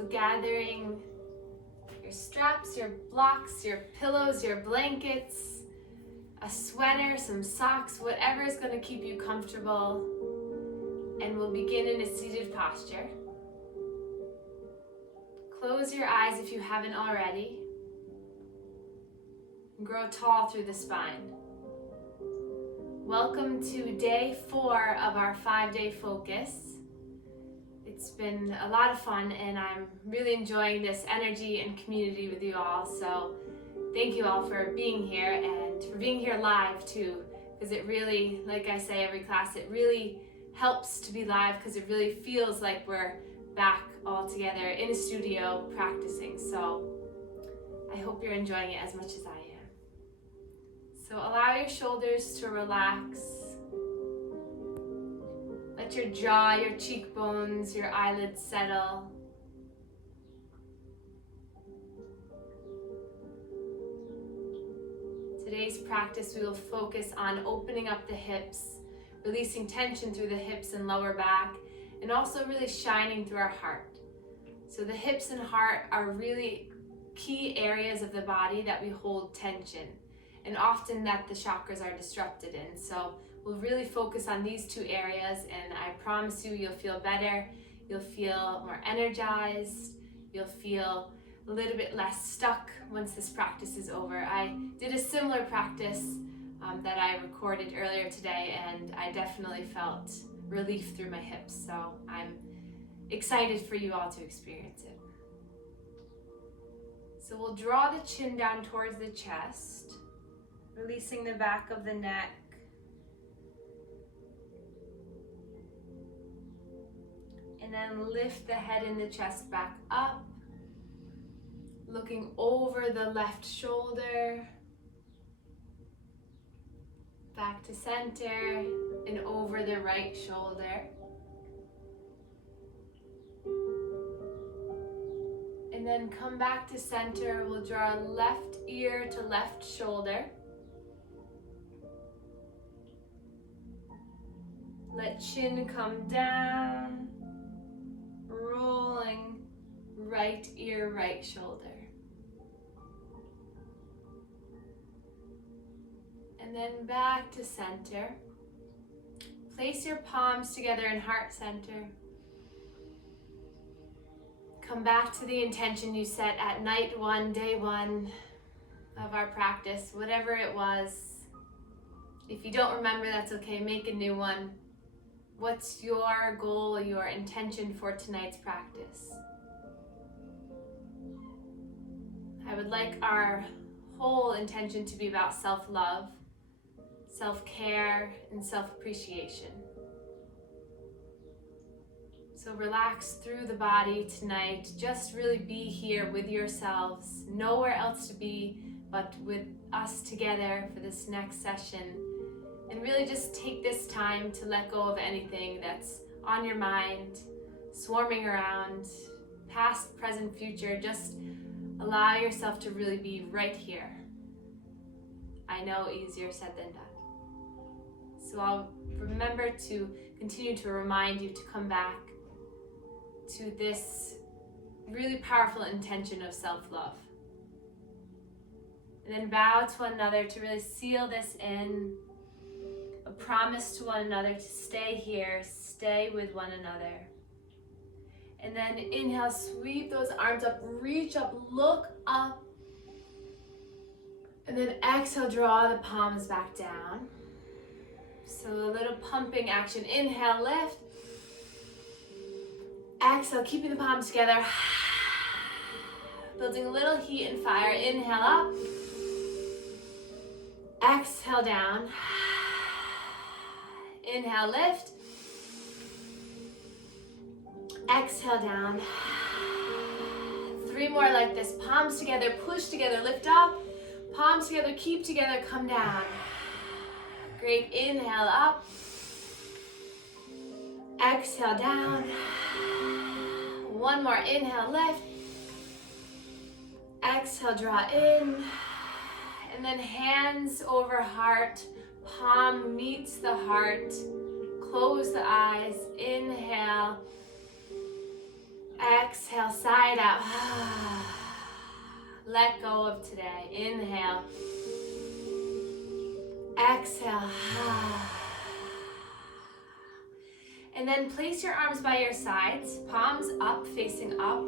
So gathering your straps, your blocks, your pillows, your blankets, a sweater, some socks, whatever is going to keep you comfortable. And we'll begin in a seated posture. Close your eyes if you haven't already. And grow tall through the spine. Welcome to day 4 of our 5-day focus. It's been a lot of fun and I'm really enjoying this energy and community with you all. So thank you all for being here and for being here live too, because it really, like I say every class, it really helps to be live because it really feels like we're back all together in a studio practicing. So I hope you're enjoying it as much as I am. So allow your shoulders to relax. Let your jaw, your cheekbones, your eyelids settle. Today's practice, we will focus on opening up the hips, releasing tension through the hips and lower back, and also really shining through our heart. So the hips and heart are really key areas of the body that we hold tension, and often that the chakras are disrupted in. So we'll really focus on these 2 areas, and I promise you, you'll feel better, you'll feel more energized, you'll feel a little bit less stuck once this practice is over. I did a similar practice that I recorded earlier today, and I definitely felt relief through my hips. So I'm excited for you all to experience it. So we'll draw the chin down towards the chest, releasing the back of the neck. And then lift the head and the chest back up, looking over the left shoulder, back to center, and over the right shoulder. And then come back to center. We'll draw left ear to left shoulder. Let chin come down, rolling right ear, right shoulder. And then back to center. Place your palms together in heart center. Come back to the intention you set at night 1, day 1 of our practice, whatever it was. If you don't remember, that's okay, make a new one. What's your goal, your intention for tonight's practice? I would like our whole intention to be about self-love, self-care, and self-appreciation. So relax through the body tonight. Just really be here with yourselves. Nowhere else to be but with us together for this next session. And really just take this time to let go of anything that's on your mind, swarming around, past, present, future. Just allow yourself to really be right here. I know easier said than done. So I'll remember to continue to remind you to come back to this really powerful intention of self-love. And then bow to one another to really seal this in, a promise to one another to stay here, stay with one another. And then inhale, sweep those arms up, reach up, look up. And then exhale, draw the palms back down. So a little pumping action. Inhale, lift. Exhale, keeping the palms together. Building a little heat and fire. Inhale up. Exhale down. Inhale, lift. Exhale down. 3 more like this. Palms together, push together, lift up. Palms together, keep together, come down. Great, inhale up. Exhale down. 1 more, inhale, lift. Exhale, draw in. And then hands over heart. Palm meets the heart. Close the eyes, inhale. Exhale, side out. Let go of today. Inhale. Exhale. And then place your arms by your sides, palms up, facing up.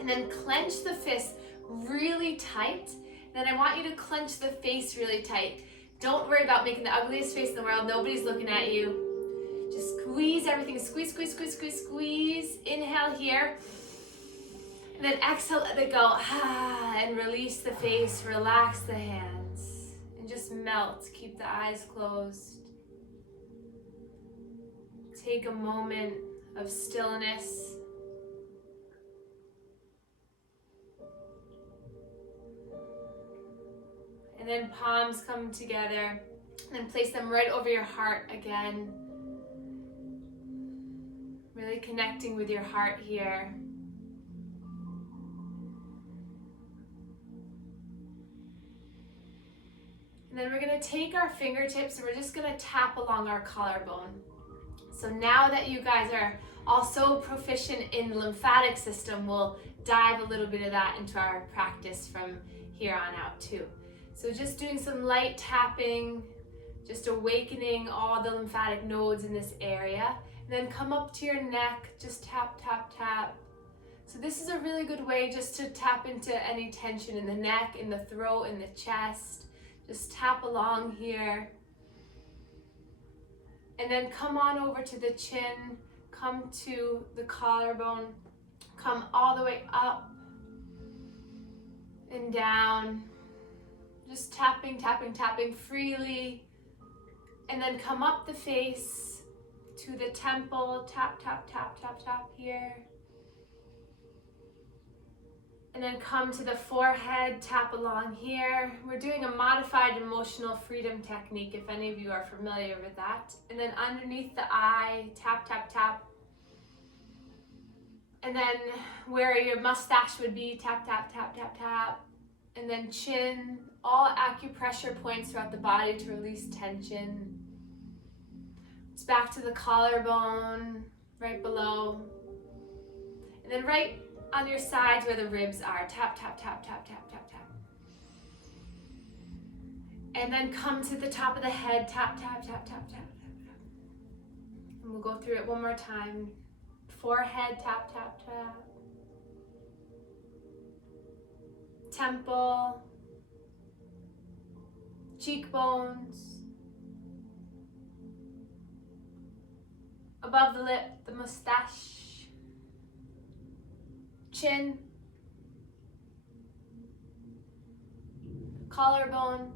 And then clench the fists really tight. Then I want you to clench the face really tight. Don't worry about making the ugliest face in the world. Nobody's looking at you. Just squeeze everything. Squeeze, squeeze, squeeze, squeeze, squeeze. Inhale here. And then exhale, let it go. And release the face. Relax the hands. And just melt. Keep the eyes closed. Take a moment of stillness. And then palms come together. And place them right over your heart again. Really connecting with your heart here. And then we're going to take our fingertips and we're just going to tap along our collarbone. So now that you guys are also proficient in the lymphatic system, we'll dive a little bit of that into our practice from here on out too. So just doing some light tapping, just awakening all the lymphatic nodes in this area. And then come up to your neck, just tap, tap, tap. So this is a really good way just to tap into any tension in the neck, in the throat, in the chest. Just tap along here. And then come on over to the chin, come to the collarbone, come all the way up and down. Just tapping, tapping, tapping freely. And then come up the face to the temple, tap, tap, tap, tap, tap here. And then come to the forehead, tap along here. We're doing a modified emotional freedom technique, if any of you are familiar with that. And then underneath the eye, tap, tap, tap. And then where your mustache would be, tap, tap, tap, tap, tap. And then chin, all acupressure points throughout the body to release tension. It's back to the collarbone, right below. And then right on your sides where the ribs are. Tap, tap, tap, tap, tap, tap, tap. And then come to the top of the head. Tap, tap, tap, tap, tap, tap, tap. And we'll go through it one more time. Forehead, tap, tap, tap. Temple. Cheekbones. Above the lip, the mustache. Chin, collarbone,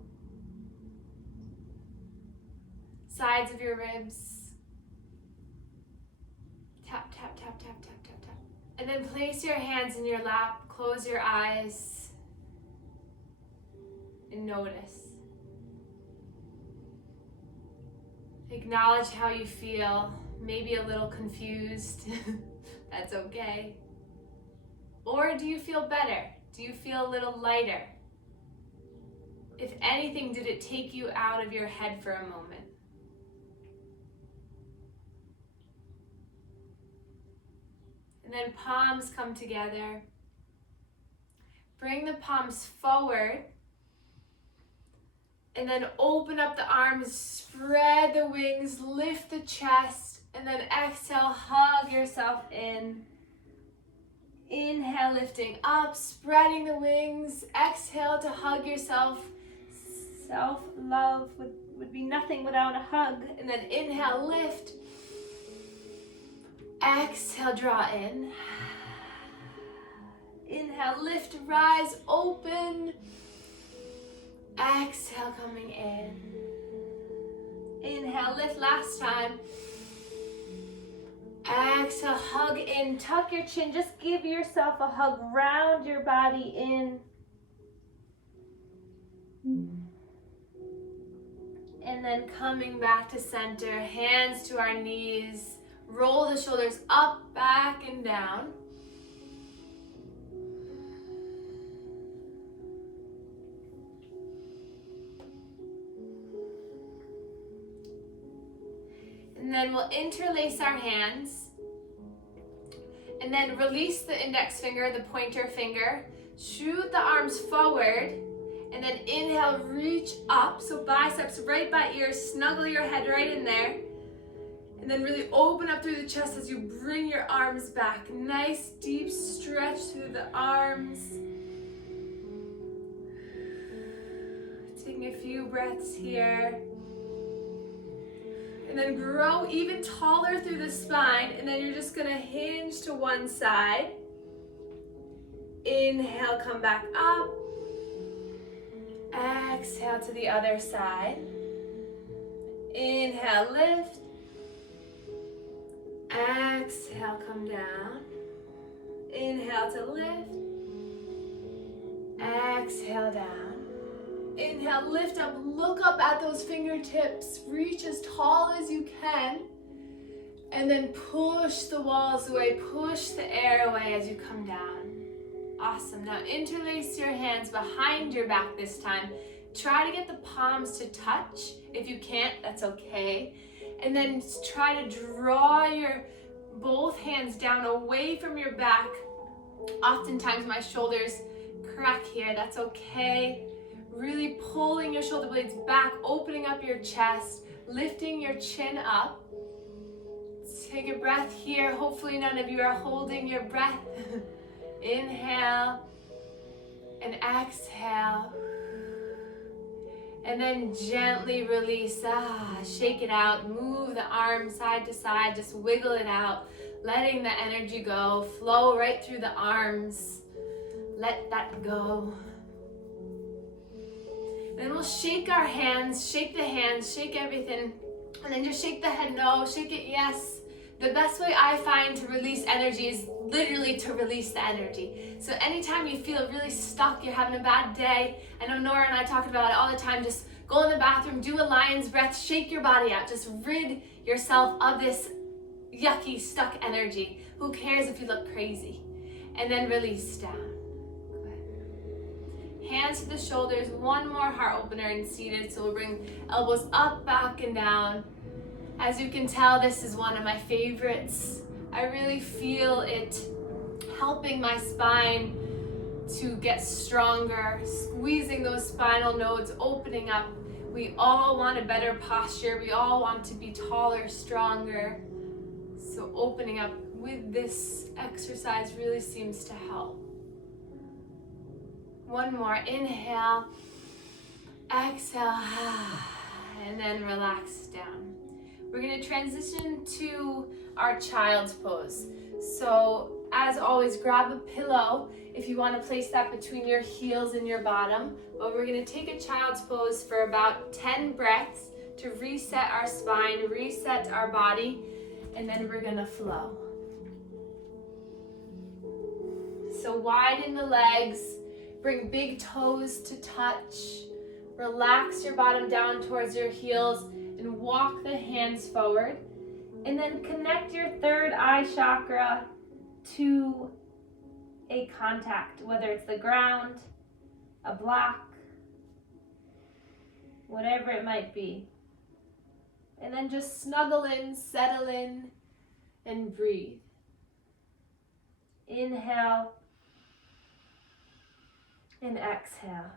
sides of your ribs, tap, tap, tap, tap, tap, tap, tap. And then place your hands in your lap, close your eyes, and notice. Acknowledge how you feel, maybe a little confused, that's okay. Or do you feel better? Do you feel a little lighter? If anything, did it take you out of your head for a moment? And then palms come together. Bring the palms forward. And then open up the arms, spread the wings, lift the chest, and then exhale, hug yourself in. Inhale, lifting up, spreading the wings. Exhale to hug yourself. Self-love would be nothing without a hug. And then inhale, lift. Exhale, draw in. Inhale, lift, rise, open. Exhale, coming in. Inhale, lift, last time. Exhale, hug in, tuck your chin, just give yourself a hug, round your body in. And then coming back to center, hands to our knees, roll the shoulders up, back, and down. And then we'll interlace our hands. And And then release the index finger, the pointer finger. Shoot the arms forward. And then inhale, reach up. So biceps right by ears. Snuggle your head right in there. And then really open up through the chest as you bring your arms back. Nice deep stretch through the arms. Taking a few breaths here. And then grow even taller through the spine. And then you're just gonna hinge to one side. Inhale, come back up. Exhale to the other side. Inhale, lift. Exhale, come down. Inhale to lift. Exhale down. Inhale, lift up, look up at those fingertips, reach as tall as you can, and then push the walls away, push the air away as you come down. Awesome. Now interlace your hands behind your back this time. Try to get the palms to touch. If you can't, that's okay. And then try to draw your both hands down away from your back. Oftentimes my shoulders crack here, that's okay. Really pulling your shoulder blades back, opening up your chest, lifting your chin up. Take a breath here. Hopefully none of you are holding your breath. Inhale and exhale. And then gently release. Shake it out. Move the arm side to side. Just wiggle it out. Letting the energy go. Flow right through the arms. Let that go. Then we'll shake our hands, shake the hands, shake everything, and then just shake the head no, shake it yes. The best way I find to release energy is literally to release the energy. So anytime you feel really stuck, you're having a bad day, I know Nora and I talk about it all the time, just go in the bathroom, do a lion's breath, shake your body out, just rid yourself of this yucky, stuck energy. Who cares if you look crazy? And then release down. Hands to the shoulders, one more heart opener and seated. So we'll bring elbows up, back, and down. As you can tell, this is one of my favorites. I really feel it helping my spine to get stronger, squeezing those spinal nodes, opening up. We all want a better posture. We all want to be taller, stronger. So opening up with this exercise really seems to help. One more, inhale, exhale, and then relax down. We're gonna transition to our child's pose. So as always, grab a pillow if you wanna place that between your heels and your bottom. But we're gonna take a child's pose for about 10 breaths to reset our spine, reset our body, and then we're gonna flow. So widen the legs. Bring big toes to touch. Relax your bottom down towards your heels and walk the hands forward. And then connect your third eye chakra to a contact, whether it's the ground, a block, whatever it might be. And then just snuggle in, settle in, and breathe. Inhale. And exhale.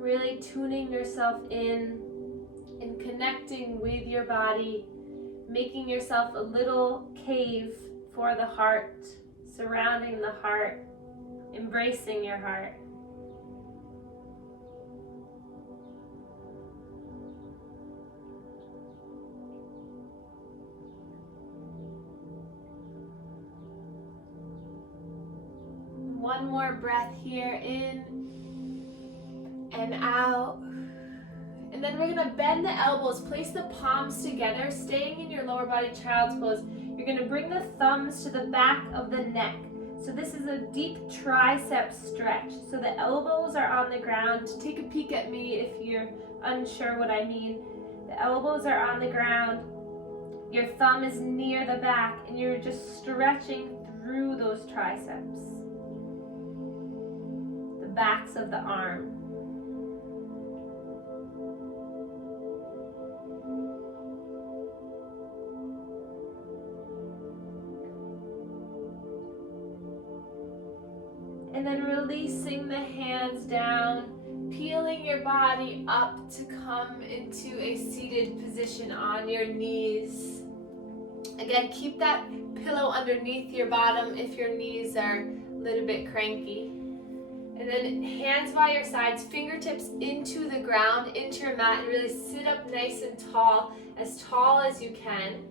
Really tuning yourself in and connecting with your body, making yourself a little cave for the heart, surrounding the heart, embracing your heart. One more breath here, in and out. And then we're gonna bend the elbows, place the palms together, staying in your lower body child's pose. You're gonna bring the thumbs to the back of the neck. So this is a deep tricep stretch. So the elbows are on the ground. Take a peek at me if you're unsure what I mean. The elbows are on the ground. Your thumb is near the back and you're just stretching through those triceps. The backs of the arm. And then releasing the hands down, peeling your body up to come into a seated position on your knees. Again, keep that pillow underneath your bottom if your knees are a little bit cranky. And then hands by your sides, fingertips into the ground, into your mat, and really sit up nice and tall as you can.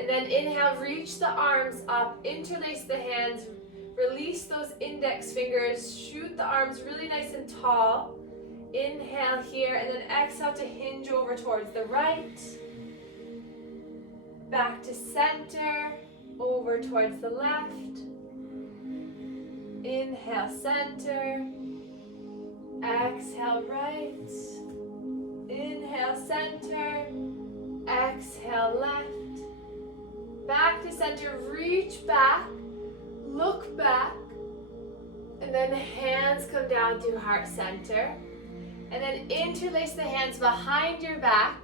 And then inhale, reach the arms up, interlace the hands, release those index fingers, shoot the arms really nice and tall. Inhale here, and then exhale to hinge over towards the right. Back to center, over towards the left. Inhale, center. Exhale, right. Inhale, center. Exhale, left. Back to center, reach back. Look back, and then the hands come down to heart center, and then interlace the hands behind your back,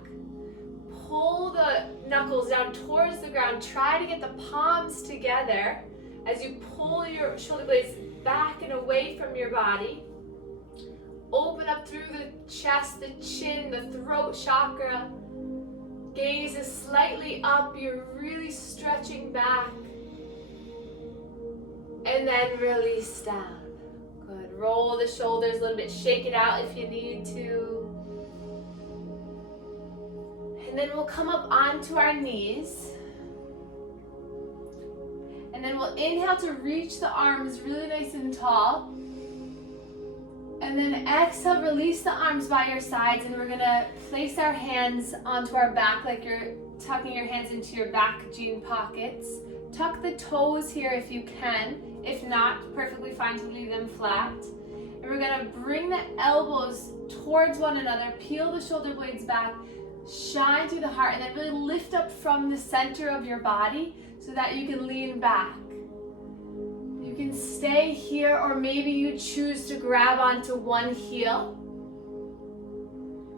pull the knuckles down towards the ground, try to get the palms together as you pull your shoulder blades back and away from your body. Open up through the chest, the chin, the throat chakra, gaze is slightly up, you're really stretching back. And then release down. Good. Roll the shoulders a little bit. Shake it out if you need to. And then we'll come up onto our knees. And then we'll inhale to reach the arms really nice and tall. And then exhale, release the arms by your sides. And we're going to place our hands onto our back like you're tucking your hands into your back jean pockets. Tuck the toes here if you can. If not, perfectly fine to leave them flat. And we're going to bring the elbows towards one another, peel the shoulder blades back, shine through the heart, and then really lift up from the center of your body so that you can lean back. You can stay here, or maybe you choose to grab onto one heel.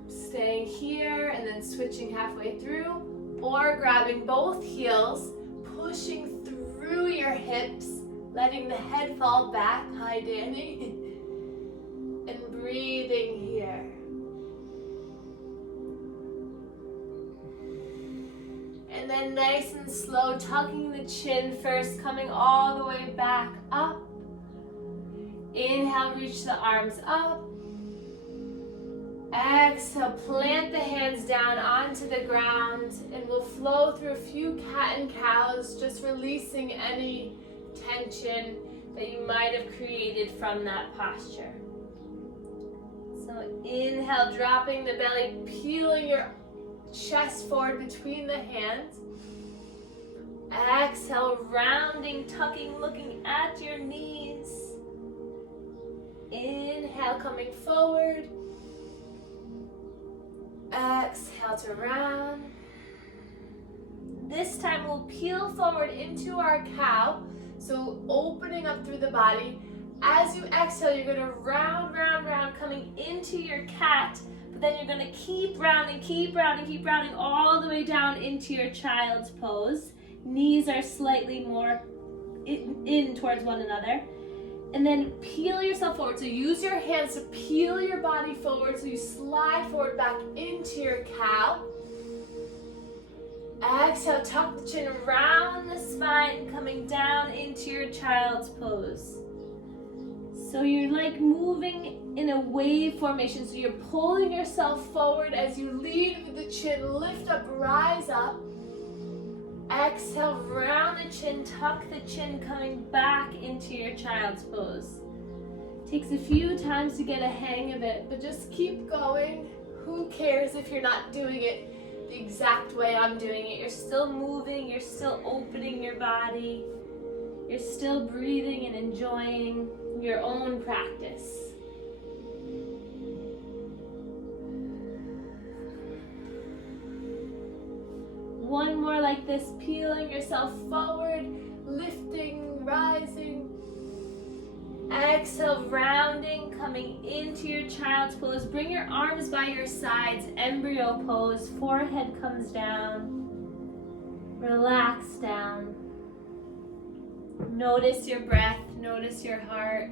Staying here and then switching halfway through, or grabbing both heels, pushing through your hips, letting the head fall back. Hi, Danny. And breathing here. And then nice and slow, tucking the chin first, coming all the way back up. Inhale, reach the arms up. Exhale, plant the hands down onto the ground, and we'll flow through a few cat and cows, just releasing any tension that you might have created from that posture. So inhale, dropping the belly, peeling your chest forward between the hands. Exhale, rounding, tucking, looking at your knees. Inhale, coming forward. Exhale to round. This time we'll peel forward into our cow. So opening up through the body. As you exhale, you're going to round, round, round, coming into your cat. But then you're going to keep rounding, keep rounding, keep rounding all the way down into your child's pose. Knees are slightly more in towards one another. And then peel yourself forward. So use your hands to peel your body forward so you slide forward back into your cow. Exhale, tuck the chin, round the spine, coming down into your child's pose. So you're like moving in a wave formation. So you're pulling yourself forward as you lead with the chin, lift up, rise up. Exhale, round the chin, tuck the chin, coming back into your child's pose. Takes a few times to get a hang of it, but just keep going. Who cares if you're not doing it the exact way I'm doing it? You're still moving, you're still opening your body. you're still breathing and enjoying your own practice. One more like this, peeling yourself forward, lifting, rising. Exhale, rounding, coming into your child's pose. Bring your arms by your sides, embryo pose. Forehead comes down. Relax down. Notice your breath, notice your heart.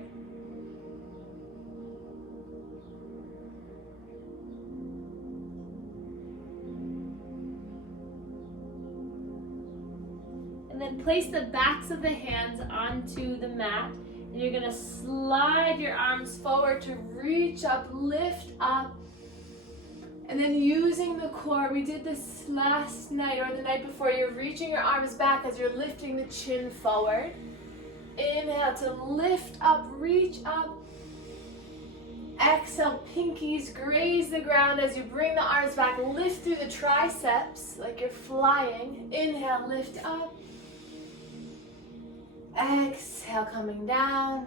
And then place the backs of the hands onto the mat. And you're gonna slide your arms forward to reach up, lift up. And then using the core, we did this last night or the night before, you're reaching your arms back as you're lifting the chin forward. Inhale to lift up, reach up. Exhale, pinkies graze the ground as you bring the arms back. Lift through the triceps like you're flying. Inhale, lift up. Exhale, coming down.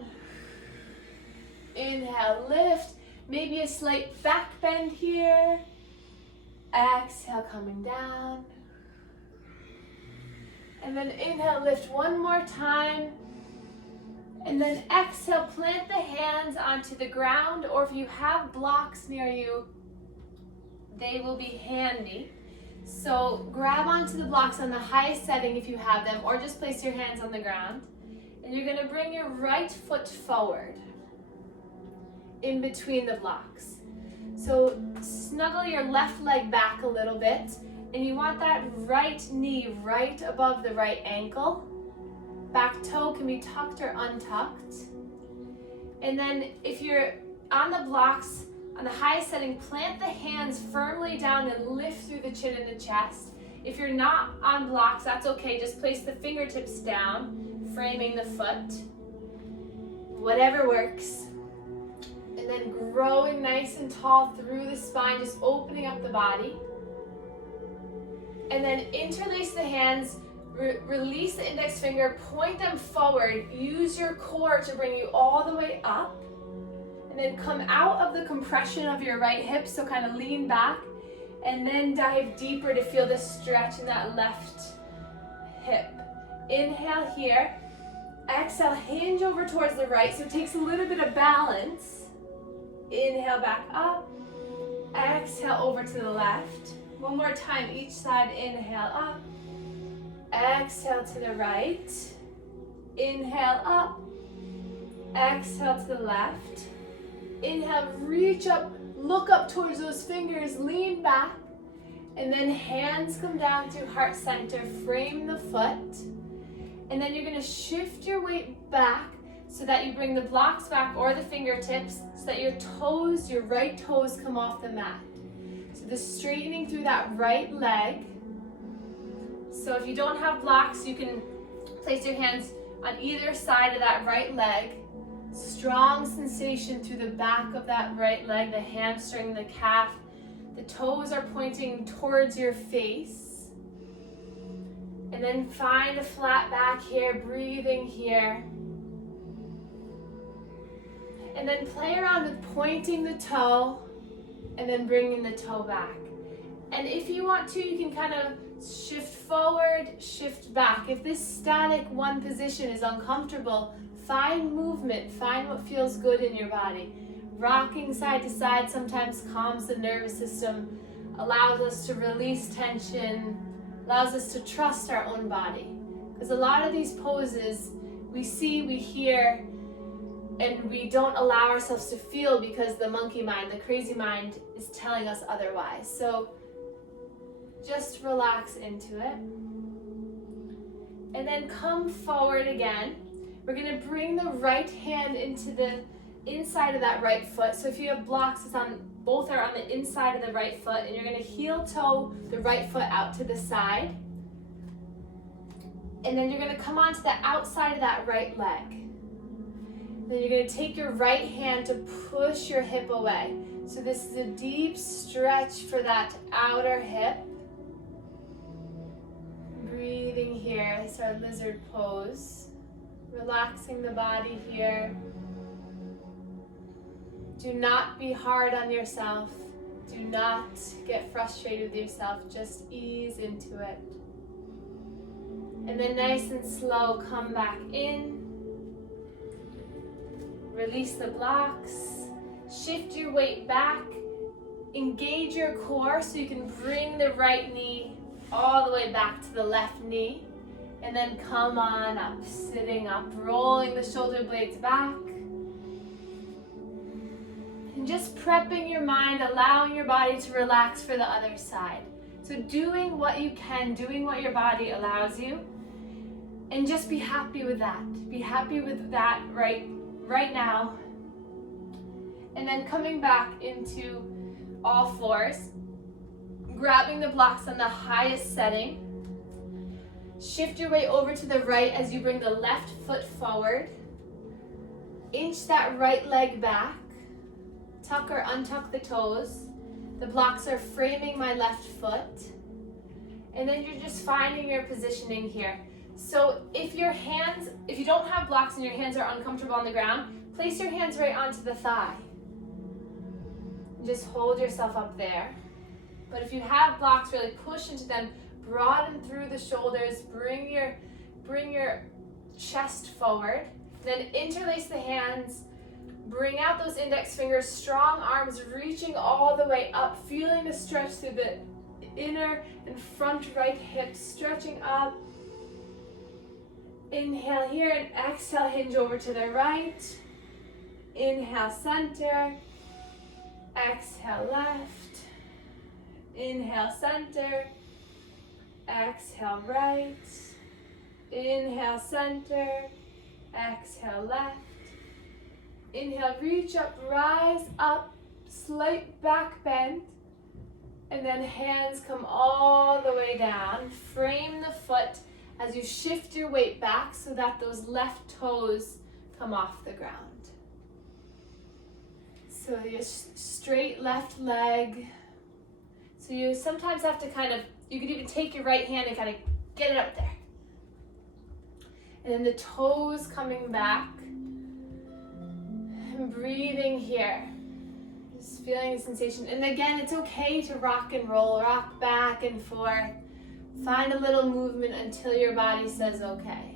Inhale, lift. Maybe a slight back bend here. Exhale, coming down. And then inhale, lift one more time. And then exhale, plant the hands onto the ground, or if you have blocks near you, they will be handy. So grab onto the blocks on the highest setting if you have them, or just place your hands on the ground. And you're gonna bring your right foot forward in between the blocks. So snuggle your left leg back a little bit, and you want that right knee right above the right ankle. Back toe can be tucked or untucked. And then if you're on the blocks, on the highest setting, plant the hands firmly down and lift through the chin and the chest. If you're not on blocks, that's okay. Just place the fingertips down, framing the foot. Whatever works. And then growing nice and tall through the spine, just opening up the body. And then interlace the hands, release the index finger, point them forward. Use your core to bring you all the way up. And then come out of the compression of your right hip, so kind of lean back. And then dive deeper to feel the stretch in that left hip. Inhale here. Exhale, hinge over towards the right, so it takes a little bit of balance. Inhale back up. Exhale over to the left. One more time, each side. Inhale up. Exhale to the right. Inhale up. Exhale to the left. Inhale, reach up, look up towards those fingers, lean back. And then hands come down to heart center, frame the foot. And then you're gonna shift your weight back so that you bring the blocks back or the fingertips so that your toes, your right toes come off the mat. So the straightening through that right leg. So if you don't have blocks, you can place your hands on either side of that right leg. Strong sensation through the back of that right leg, the hamstring, the calf. The toes are pointing towards your face. And then find a flat back here, breathing here. And then play around with pointing the toe and then bringing the toe back. And if you want to, you can kind of shift forward, shift back. If this static one position is uncomfortable, find movement, find what feels good in your body. Rocking side to side sometimes calms the nervous system, allows us to release tension, allows us to trust our own body. Because a lot of these poses, we see, we hear, and we don't allow ourselves to feel because the monkey mind, the crazy mind, is telling us otherwise. So just relax into it. And then come forward again. We're gonna bring the right hand into the inside of that right foot. So if you have blocks, both are on the inside of the right foot, and you're gonna heel toe the right foot out to the side. And then you're gonna come onto the outside of that right leg. Then you're gonna take your right hand to push your hip away. So this is a deep stretch for that outer hip. Breathing here, it's our lizard pose. Relaxing the body here. Do not be hard on yourself. Do not get frustrated with yourself. Just ease into it. And then nice and slow, come back in. Release the blocks. Shift your weight back. Engage your core so you can bring the right knee all the way back to the left knee. And then come on up, sitting up, rolling the shoulder blades back. And just prepping your mind, allowing your body to relax for the other side. So doing what you can, doing what your body allows you. And just be happy with that. Be happy with that right now. And then coming back into all fours, grabbing the blocks on the highest setting. Shift your weight over to the right as you bring the left foot forward. Inch that right leg back. Tuck or untuck the toes. The blocks are framing my left foot. And then you're just finding your positioning here. So if you don't have blocks and your hands are uncomfortable on the ground, place your hands right onto the thigh. Just hold yourself up there. But if you have blocks, really push into them, broaden through the shoulders, bring your chest forward, then interlace the hands, bring out those index fingers, strong arms reaching all the way up, feeling the stretch through the inner and front right hips, stretching up. Inhale here and exhale, hinge over to the right. Inhale, center. Exhale, left. Inhale, center. Exhale, right. Inhale, center. Exhale, left. Inhale, reach up, rise up, slight back bend. And then hands come all the way down. Frame the foot as you shift your weight back so that those left toes come off the ground. So your straight left leg. So you sometimes have to you could even take your right hand and kind of get it up there. And then the toes coming back. And breathing here. Just feeling the sensation. And again, it's okay to rock and roll, rock back and forth. Find a little movement until your body says okay.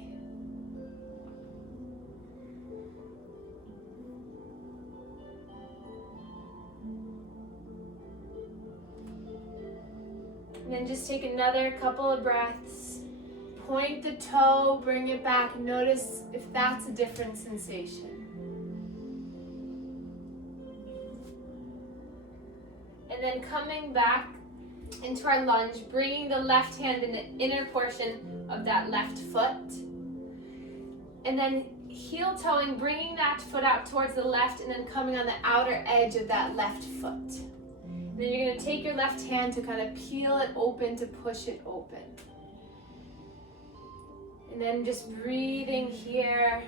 And then just take another couple of breaths. Point the toe, bring it back. Notice if that's a different sensation. And then coming back into our lunge, bringing the left hand in the inner portion of that left foot. And then heel toeing, bringing that foot out towards the left and then coming on the outer edge of that left foot. And then you're going to take your left hand to kind of peel it open, to push it open. And then just breathing here.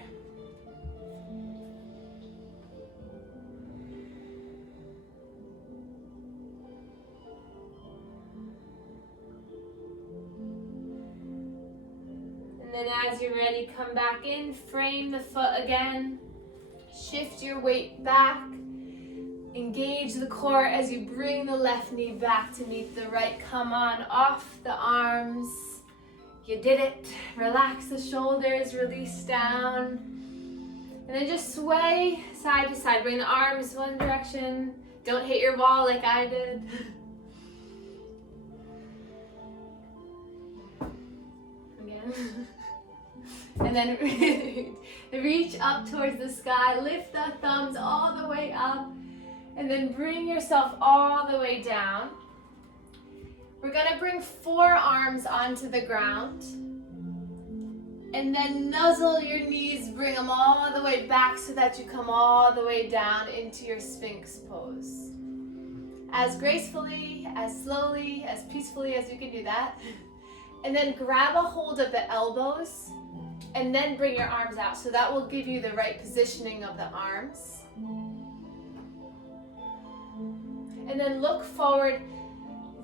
And then as you're ready, come back in, frame the foot again, shift your weight back, engage the core as you bring the left knee back to meet the right. Come on, off the arms. You did it. Relax the shoulders, release down. And then just sway side to side. Bring the arms one direction. Don't hit your wall like I did. Again. And then reach up towards the sky. Lift the thumbs all the way up. And then bring yourself all the way down. We're going to bring forearms onto the ground. And then nuzzle your knees, bring them all the way back so that you come all the way down into your Sphinx pose. As gracefully, as slowly, as peacefully as you can do that. And then grab a hold of the elbows and then bring your arms out. So that will give you the right positioning of the arms. And then look forward.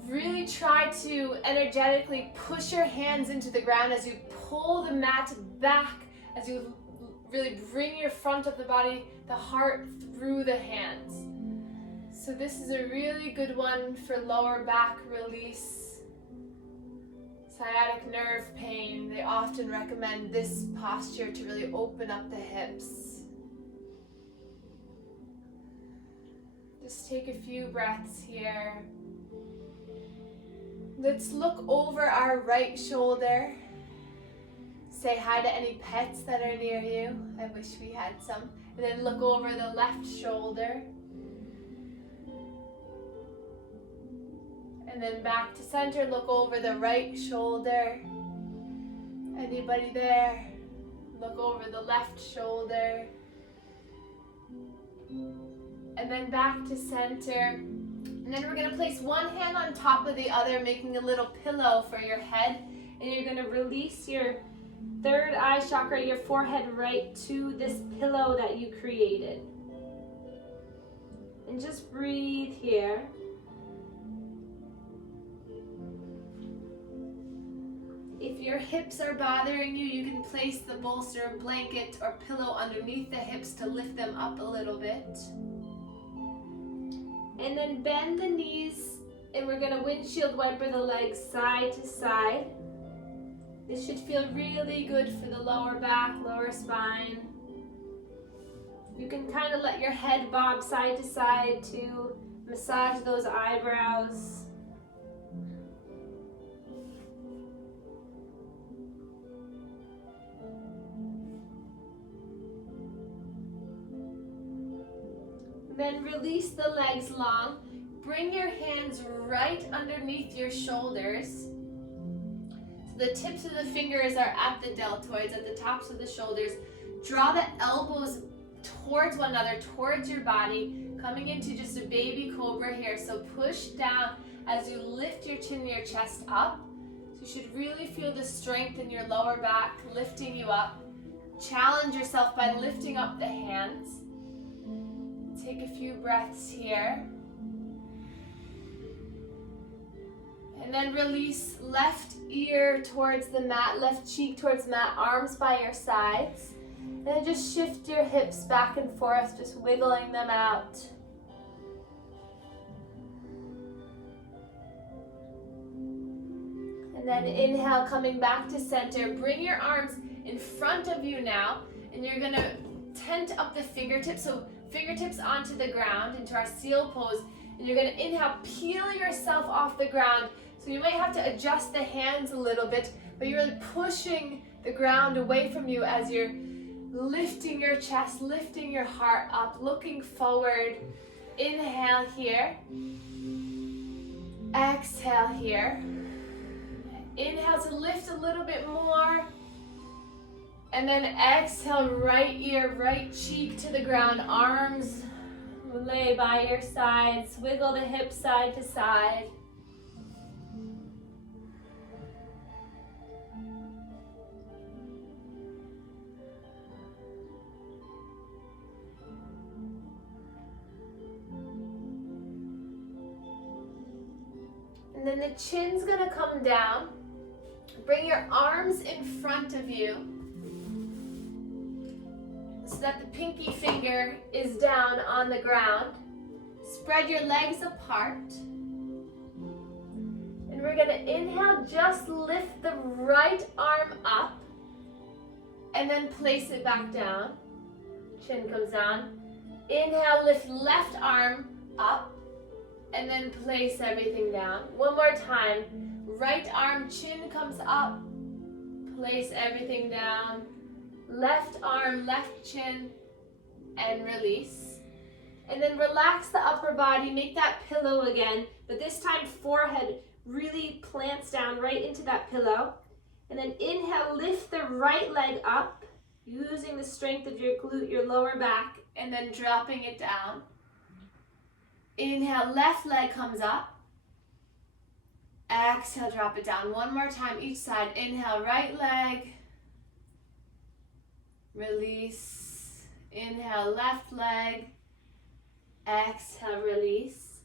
Really try to energetically push your hands into the ground as you pull the mat back, as you really bring your front of the body, the heart through the hands. So this is a really good one for lower back release, sciatic nerve pain. They often recommend this posture to really open up the hips. Just take a few breaths here. Let's look over our right shoulder. Say hi to any pets that are near you. I wish we had some. And then look over the left shoulder. And then back to center, look over the right shoulder. Anybody there? Look over the left shoulder. And then back to center. And then we're gonna place one hand on top of the other, making a little pillow for your head. And you're gonna release your third eye chakra, your forehead, right to this pillow that you created. And just breathe here. If your hips are bothering you, you can place the bolster, blanket, or pillow underneath the hips to lift them up a little bit. And then bend the knees, and we're gonna windshield wiper the legs side to side. This should feel really good for the lower back, lower spine. You can kind of let your head bob side to side to massage those eyebrows. Then release the legs long. Bring your hands right underneath your shoulders. So the tips of the fingers are at the deltoids, at the tops of the shoulders. Draw the elbows towards one another, towards your body, coming into just a baby cobra here. So push down as you lift your chin and your chest up. So you should really feel the strength in your lower back, lifting you up. Challenge yourself by lifting up the hands. Take a few breaths here. And then release left ear towards the mat, left cheek towards mat, arms by your sides. And then just shift your hips back and forth, just wiggling them out. And then inhale, coming back to center. Bring your arms in front of you now, and you're gonna tent up the fingertips. So fingertips onto the ground into our seal pose, and you're going to inhale, peel yourself off the ground. So you might have to adjust the hands a little bit, but you're really pushing the ground away from you as you're lifting your chest, lifting your heart up, looking forward. Inhale here. Exhale here. Inhale to lift a little bit more. And then exhale, right ear, right cheek to the ground, arms lay by your sides, wiggle the hips side to side. And then the chin's gonna come down. Bring your arms in front of you, so that the pinky finger is down on the ground. Spread your legs apart. And we're gonna inhale, just lift the right arm up and then place it back down. Chin comes down. Inhale, lift left arm up and then place everything down. One more time. Right arm, chin comes up, place everything down. Left arm, left chin, and release. And then relax the upper body, make that pillow again, but this time forehead really plants down right into that pillow. And then inhale, lift the right leg up, using the strength of your glute, your lower back, and then dropping it down. Inhale, left leg comes up. Exhale, drop it down. One more time, each side. Inhale, right leg. Release. Inhale, left leg. Exhale, release.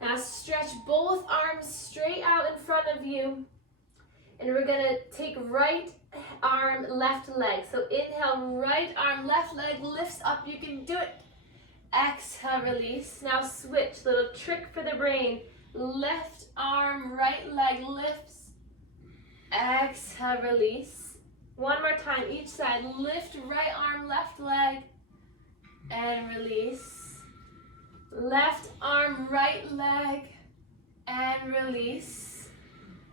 Now stretch both arms straight out in front of you. And we're gonna take right arm, left leg. So inhale, right arm, left leg lifts up. You can do it. Exhale, release. Now switch, little trick for the brain. Left arm, right leg lifts. Exhale, release. One more time, each side. Lift right arm, left leg, and release. Left arm, right leg, and release.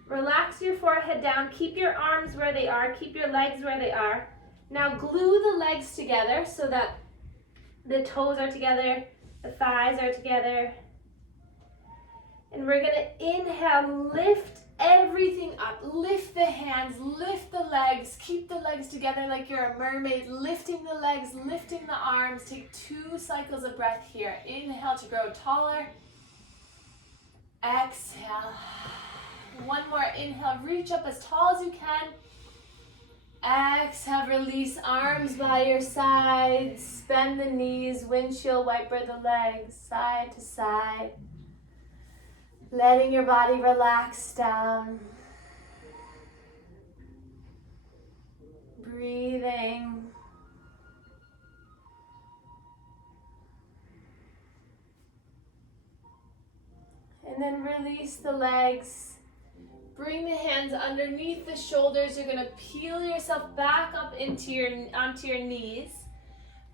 Relax your forehead down. Keep your arms where they are. Keep your legs where they are. Now glue the legs together so that the toes are together, the thighs are together. And we're gonna inhale, lift everything up. Lift the hands, lift the legs. Keep the legs together like you're a mermaid. Lifting the legs, lifting the arms. Take 2 cycles of breath here. Inhale to grow taller. Exhale. One more inhale, reach up as tall as you can. Exhale, release, arms by your sides. Bend the knees, windshield wiper the legs, side to side. Letting your body relax down. Breathing. And then release the legs. Bring the hands underneath the shoulders. You're gonna peel yourself back up onto your knees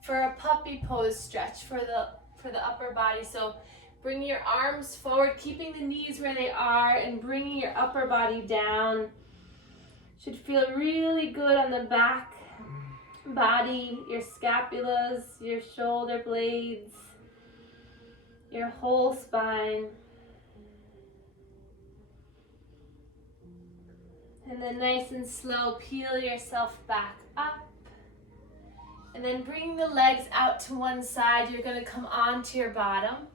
for a puppy pose stretch for the upper body. So bringing your arms forward, keeping the knees where they are, and bringing your upper body down. Should feel really good on the back body, your scapulas, your shoulder blades, your whole spine. And then nice and slow, peel yourself back up. And then bring the legs out to one side. You're gonna come onto your bottom.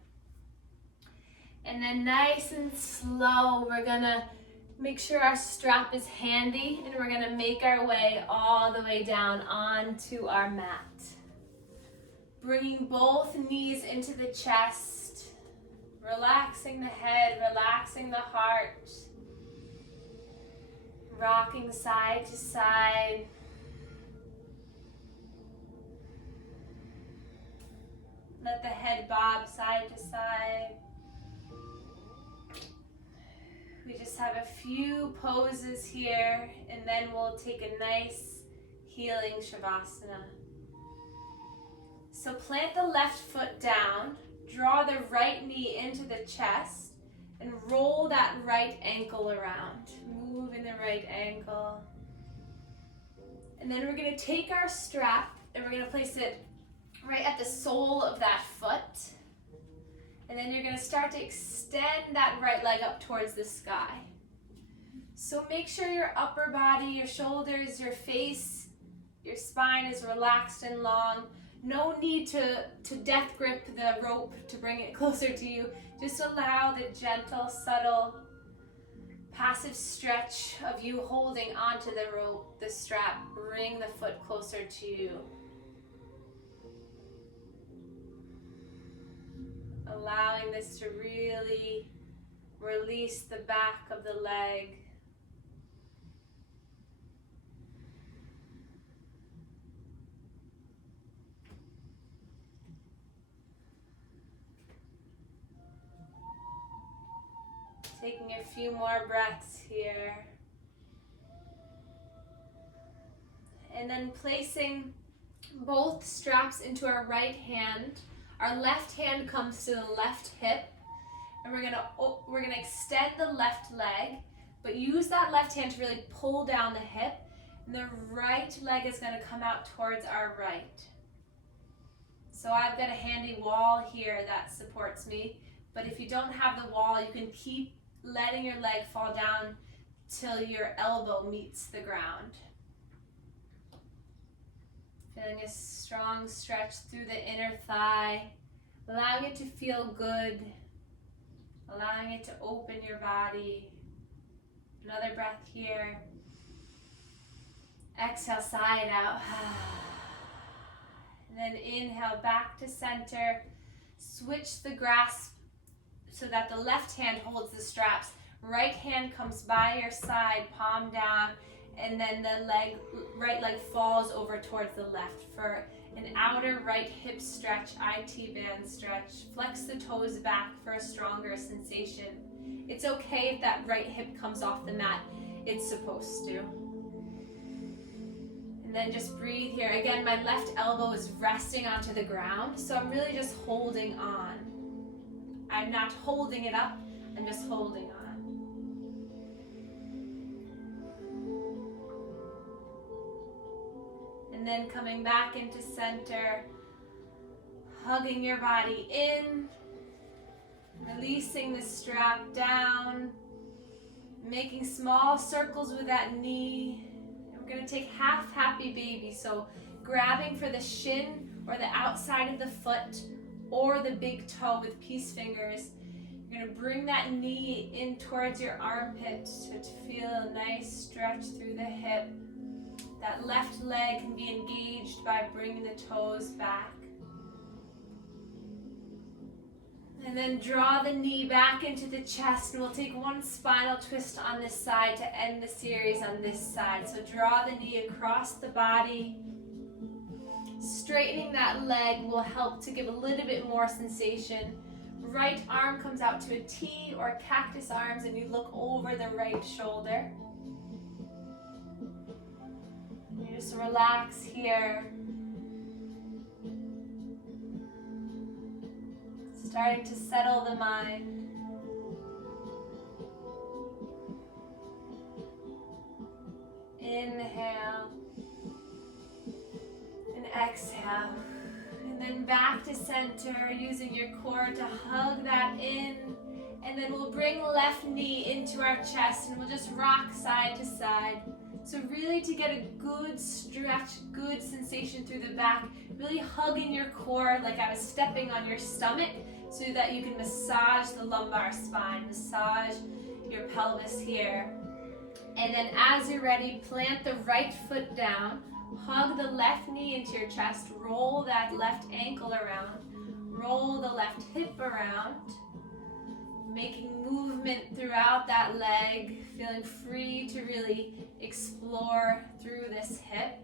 And then nice and slow, we're gonna make sure our strap is handy, and we're gonna make our way all the way down onto our mat. Bringing both knees into the chest, relaxing the head, relaxing the heart. Rocking side to side. Let the head bob side to side. We just have a few poses here, and then we'll take a nice healing Shavasana. So plant the left foot down, draw the right knee into the chest, and roll that right ankle around. Move in the right ankle. And then we're gonna take our strap and we're gonna place it right at the sole of that foot. And then you're gonna start to extend that right leg up towards the sky. So make sure your upper body, your shoulders, your face, your spine is relaxed and long. No need to death grip the rope to bring it closer to you. Just allow the gentle, subtle, passive stretch of you holding onto the rope, the strap. Bring the foot closer to you. Allowing this to really release the back of the leg. Taking a few more breaths here. And then placing both straps into our right hand. Our left hand comes to the left hip. And we're gonna extend the left leg, but use that left hand to really pull down the hip. And the right leg is gonna come out towards our right. So I've got a handy wall here that supports me. But if you don't have the wall, you can keep letting your leg fall down till your elbow meets the ground. Feeling a strong stretch through the inner thigh, allowing it to feel good, allowing it to open your body. Another breath here. Exhale, side out. And then inhale back to center. Switch the grasp so that the left hand holds the straps. Right hand comes by your side, palm down, and then the right leg falls over towards the left for an outer right hip stretch, IT band stretch. Flex the toes back for a stronger sensation. It's okay if that right hip comes off the mat. It's supposed to. And then just breathe here. Again, my left elbow is resting onto the ground, so I'm really just holding on. I'm not holding it up, I'm just holding on. And then coming back into center, hugging your body in, releasing the strap down, making small circles with that knee. And we're going to take half happy baby, so grabbing for the shin or the outside of the foot or the big toe with peace fingers. You're going to bring that knee in towards your armpit to feel a nice stretch through the hip. That left leg can be engaged by bringing the toes back. And then draw the knee back into the chest, and we'll take one spinal twist on this side to end the series on this side. So draw the knee across the body. Straightening that leg will help to give a little bit more sensation. Right arm comes out to a T or cactus arms, and you look over the right shoulder. You just relax here. Starting to settle the mind. Inhale and exhale. And then back to center, using your core to hug that in. And then we'll bring left knee into our chest, and we'll just rock side to side. So really to get a good stretch, good sensation through the back, really hugging your core like I was stepping on your stomach so that you can massage the lumbar spine, massage your pelvis here. And then as you're ready, plant the right foot down, hug the left knee into your chest, roll that left ankle around, roll the left hip around, making movement throughout that leg, feeling free to really explore through this hip.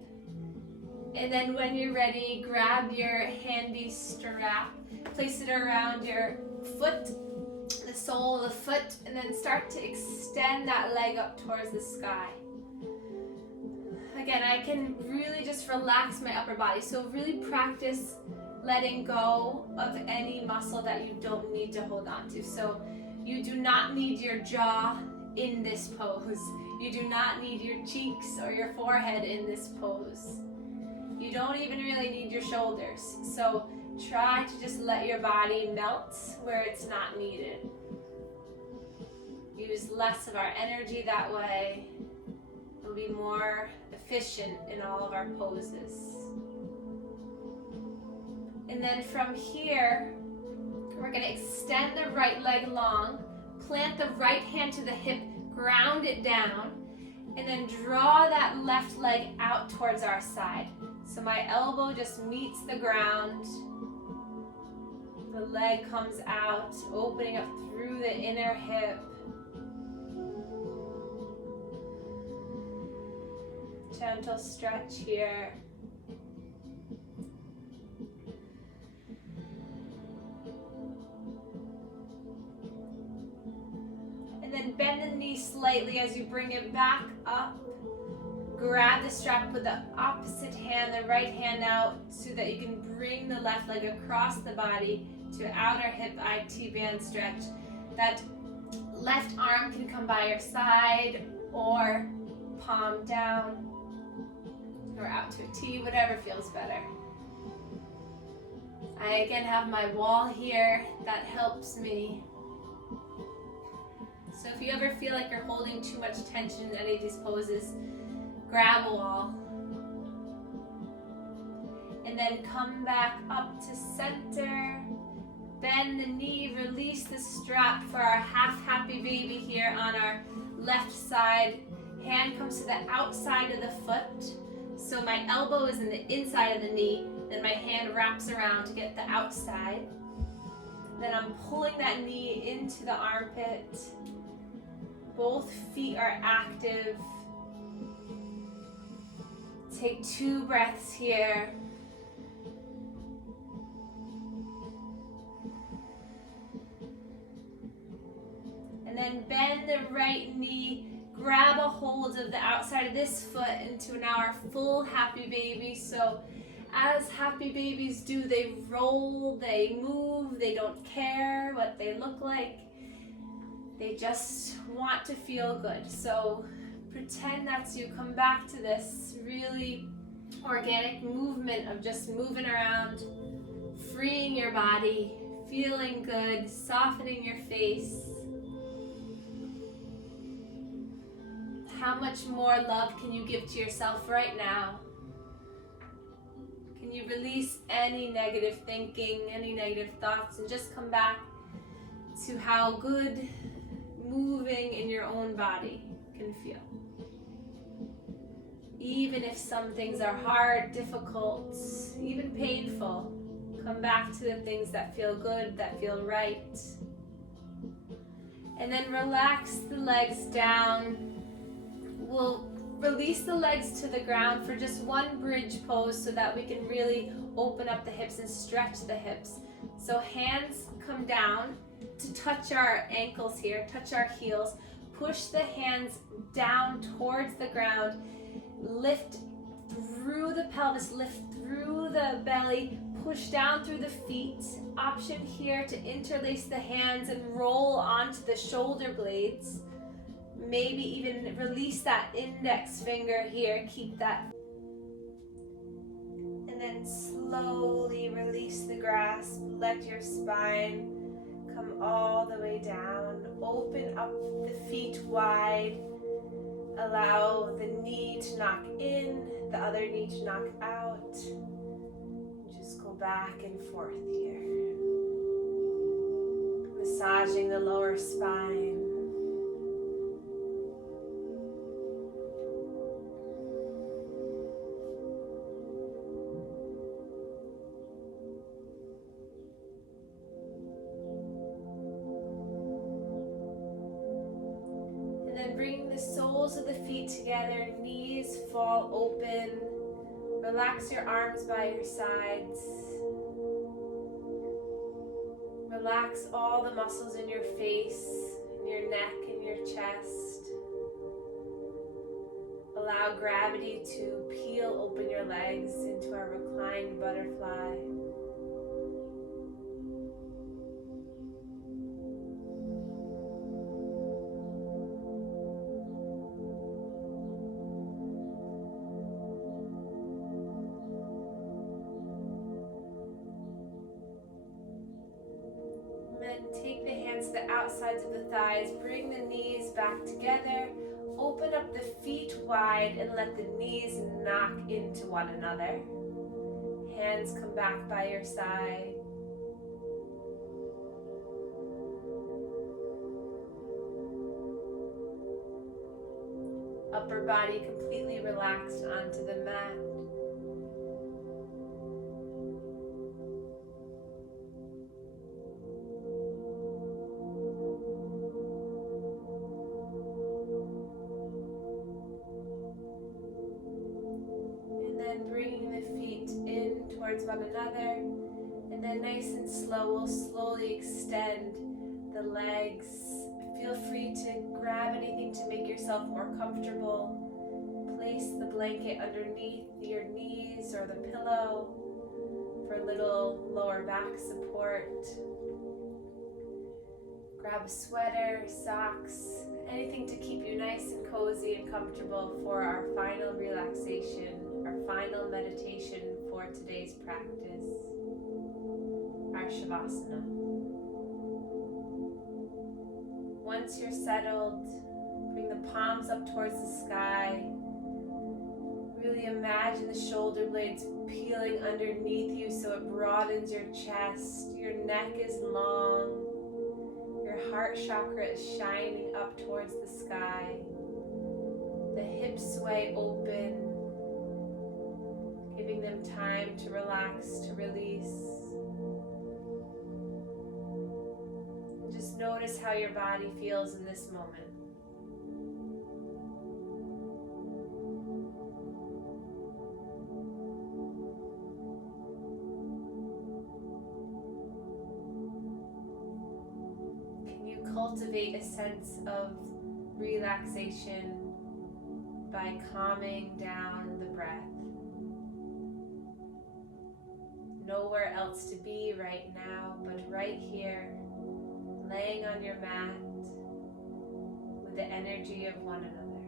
And then when you're ready, grab your handy strap, place it around your foot, the sole of the foot, and then start to extend that leg up towards the sky. Again, I can really just relax my upper body, so really practice letting go of any muscle that you don't need to hold on to. So you do not need your jaw in this pose. You do not need your cheeks or your forehead in this pose. You don't even really need your shoulders. So try to just let your body melt where it's not needed. Use less of our energy that way. We'll be more efficient in all of our poses. And then from here, we're going to extend the right leg long, plant the right hand to the hip, ground it down, and then draw that left leg out towards our side. So my elbow just meets the ground. The leg comes out, opening up through the inner hip. Gentle stretch here. And then bend the knee slightly as you bring it back up. Grab the strap with the opposite hand, the right hand out, so that you can bring the left leg across the body to outer hip IT band stretch. That left arm can come by your side or palm down or out to a T, whatever feels better. I again have my wall here that helps me. So if you ever feel like you're holding too much tension in any of these poses, grab a wall. And then come back up to center. Bend the knee, release the strap for our half happy baby here on our left side. Hand comes to the outside of the foot. So my elbow is in the inside of the knee, then my hand wraps around to get the outside. Then I'm pulling that knee into the armpit. Both feet are active. Take 2 breaths here. And then bend the right knee. Grab a hold of the outside of this foot into now our full happy baby. So as happy babies do, they roll, they move, they don't care what they look like. They just want to feel good. So pretend that's you. Come back to this really organic movement of just moving around, freeing your body, feeling good, softening your face. How much more love can you give to yourself right now? Can you release any negative thinking, any negative thoughts, and just come back to how good moving in your own body can feel? Even if some things are hard, difficult, even painful, come back to the things that feel good, that feel right. And then relax the legs down. We'll release the legs to the ground for just one bridge pose so that we can really open up the hips and stretch the hips. So hands come down to touch our ankles here, touch our heels. Push the hands down towards the ground. Lift through the pelvis, lift through the belly, push down through the feet. Option here to interlace the hands and roll onto the shoulder blades. Maybe even release that index finger here, keep that. And then slowly release the grasp, let your spine come all the way down. Open up the feet wide. Allow the knee to knock in, the other knee to knock out. Just go back and forth here. Massaging the lower spine. Bring the soles of the feet together, knees fall open. Relax your arms by your sides. Relax all the muscles in your face, in your neck, in your chest. Allow gravity to peel open your legs into a reclined butterfly. Take the hands to the outsides of the thighs, bring the knees back together, open up the feet wide and let the knees knock into one another. Hands come back by your side. Upper body completely relaxed onto the mat. Bringing the feet in towards one another, and then nice and slow, we'll slowly extend the legs. Feel free to grab anything to make yourself more comfortable. Place the blanket underneath your knees or the pillow for a little lower back support. Grab a sweater, socks, anything to keep you nice and cozy and comfortable for our final relaxation. Our final meditation for today's practice, our Shavasana. Once you're settled, bring the palms up towards the sky. Really imagine the shoulder blades peeling underneath you so it broadens your chest. Your neck is long. Your heart chakra is shining up towards the sky. The hips sway open, giving them time to relax, to release. And just notice how your body feels in this moment. cultivate a sense of relaxation by calming down the breath. Nowhere else to be right now, but right here, laying on your mat with the energy of one another.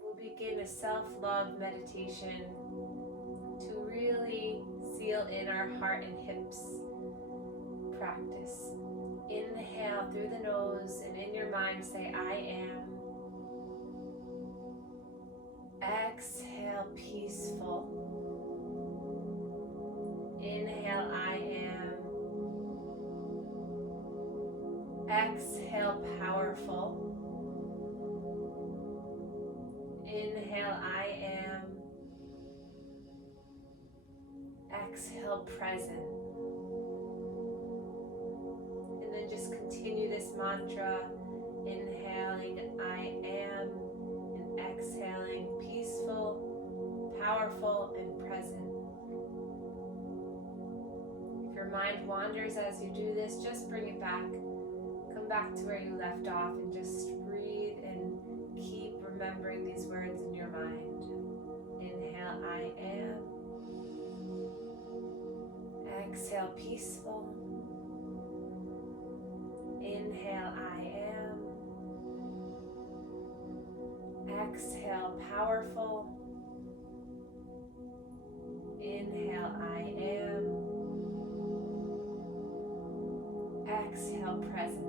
We'll begin a self-love meditation to really seal in our heart and hips practice. Inhale through the nose and in your mind say, I am. Exhale, peaceful. Inhale, I am. Exhale, powerful. Inhale, I am. Exhale, present. And then just continue this mantra, inhaling, I am, and exhaling, peaceful, powerful, and present. If your mind wanders as you do this, just bring it back. Come back to where you left off and just breathe and keep remembering these words in your mind. Inhale, I am. Exhale, peaceful. Inhale, I am. Exhale, powerful. Inhale, I am. Exhale, present.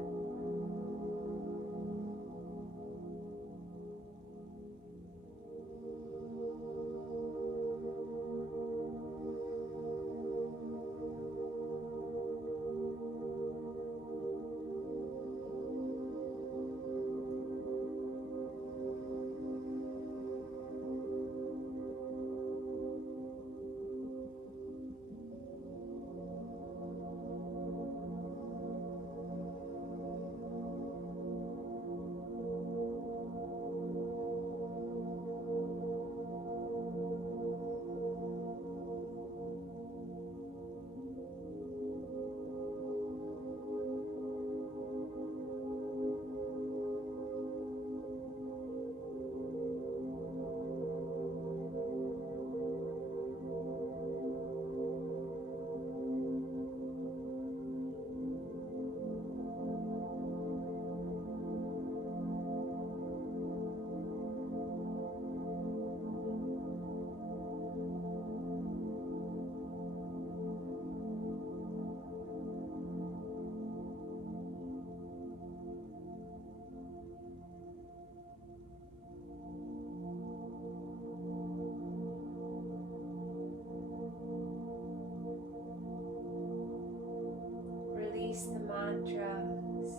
Release the mantra.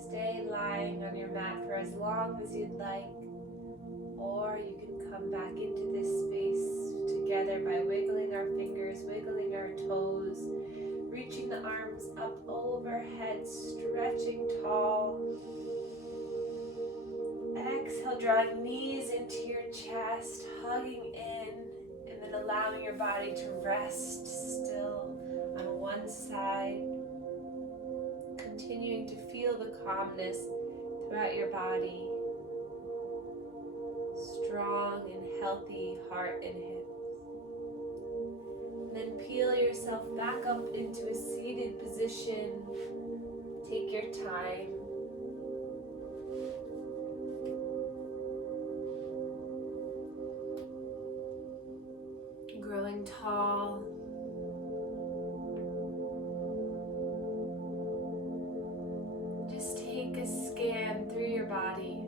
Stay lying on your mat for as long as you'd like, or you can come back into this space together by wiggling our fingers, wiggling our toes, reaching the arms up overhead, stretching tall. Exhale, drawing knees into your chest, hugging in, and then allowing your body to rest still on one side. Continuing to feel the calmness throughout your body. Strong and healthy heart and hips. And then peel yourself back up into a seated position. Take your time. Growing tall. Take a scan through your body.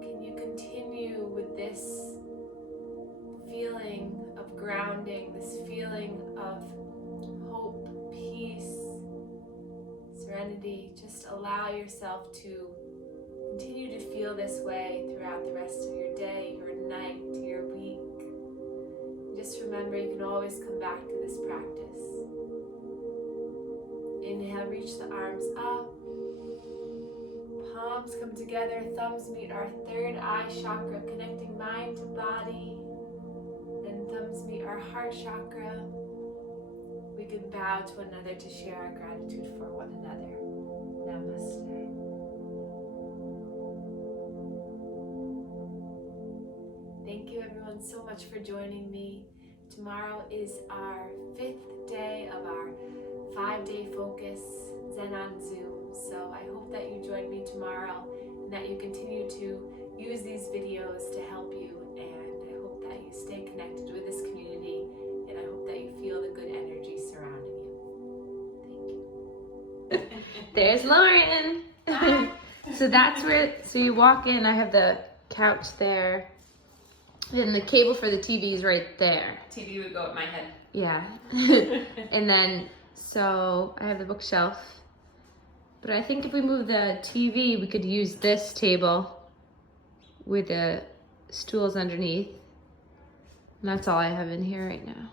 Can you continue with this feeling of grounding, this feeling of hope, peace, serenity? Just allow yourself to continue to feel this way throughout the rest of your day, your night, your week. Just remember, you can always come back to this practice. Inhale, reach the arms up. Palms come together, thumbs meet our third eye chakra, connecting mind to body. Then thumbs palms meet our heart chakra. We can bow to one another to share our gratitude for one another. Namaste. Thank you everyone so much for joining me. Tomorrow is our 5th day of our 5-day focus Zen on Zoom. So I hope that you join me tomorrow and that you continue to use these videos to help you, and I hope that you stay connected with this community, and I hope that you feel the good energy surrounding you. Thank you. There's Lauren. Bye. So that's where, so you walk in, I have the couch there, and the cable for the TV is right there. TV would go at my head. Yeah. And then, so I have the bookshelf, but I think if we move the TV, we could use this table with the stools underneath. And that's all I have in here right now.